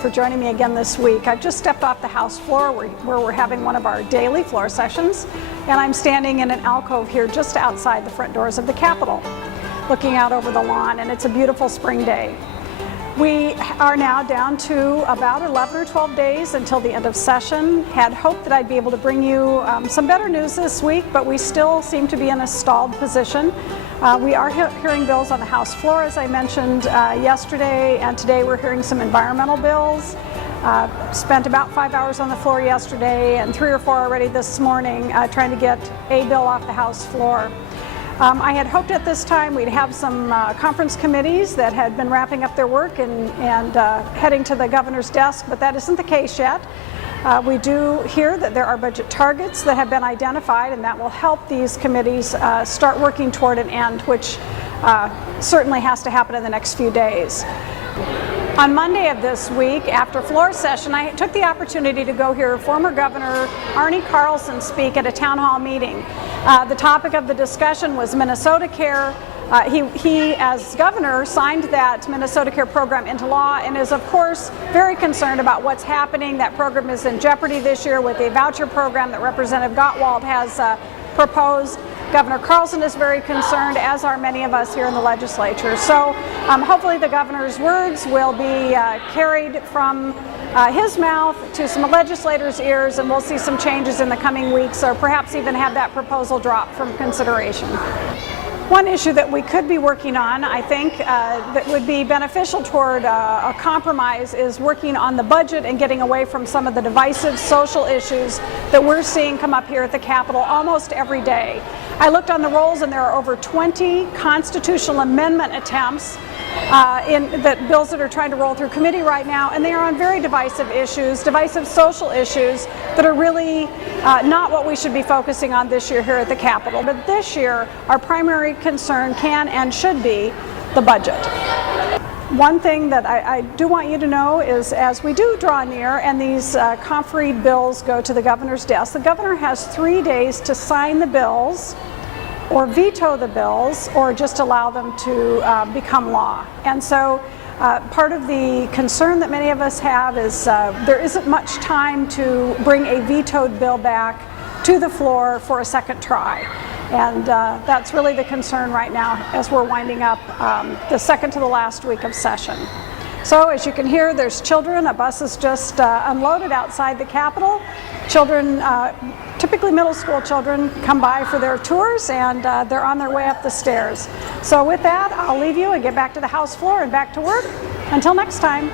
for joining me again this week. I've just stepped off the House floor where we're having one of our daily floor sessions, and I'm standing in an alcove here just outside the front doors of the Capitol, looking out over the lawn, and it's a beautiful spring day. We are now down to about 11 or 12 days until the end of session. Had hoped that I'd be able to bring you some better news this week, but we still seem to be in a stalled position. We are hearing bills on the House floor, as I mentioned yesterday, and today we're hearing some environmental bills. Spent about 5 hours on the floor yesterday and 3 or 4 already this morning trying to get a bill off the House floor. I had hoped at this time we'd have some conference committees that had been wrapping up their work and heading to the governor's desk, but that isn't the case yet. We do hear that there are budget targets that have been identified, and that will help these committees start working toward an end, which certainly has to happen in the next few days. On Monday of this week, after floor session, I took the opportunity to go hear former Governor Arne Carlson speak at a town hall meeting. The topic of the discussion was Minnesota Care. He, as governor, signed that Minnesota Care program into law and is, of course, very concerned about what's happening. That program is in jeopardy this year with a voucher program that Representative Gottwald has proposed. Governor Carlson is very concerned, as are many of us here in the legislature. So hopefully the governor's words will be carried from his mouth to some legislators' ears, and we'll see some changes in the coming weeks, or perhaps even have that proposal drop from consideration. One issue that we could be working on, I think, that would be beneficial toward a compromise is working on the budget and getting away from some of the divisive social issues that we're seeing come up here at the Capitol almost every day. I looked on the rolls, and there are over 20 constitutional amendment attempts in bills that are trying to roll through committee right now, and they are on very divisive issues, divisive social issues that are really not what we should be focusing on this year here at the Capitol. But this year, our primary concern can and should be the budget. One thing that I do want you to know is, as we do draw near and these confereed bills go to the governor's desk, the governor has 3 days to sign the bills, or veto the bills, or just allow them to become law. And so part of the concern that many of us have is there isn't much time to bring a vetoed bill back to the floor for a second try. And that's really the concern right now as we're winding up the second to the last week of session. So as you can hear, there's children. A bus is just unloaded outside the Capitol. Children, typically middle school children, come by for their tours, and they're on their way up the stairs. So with that, I'll leave you and get back to the House floor and back to work. Until next time.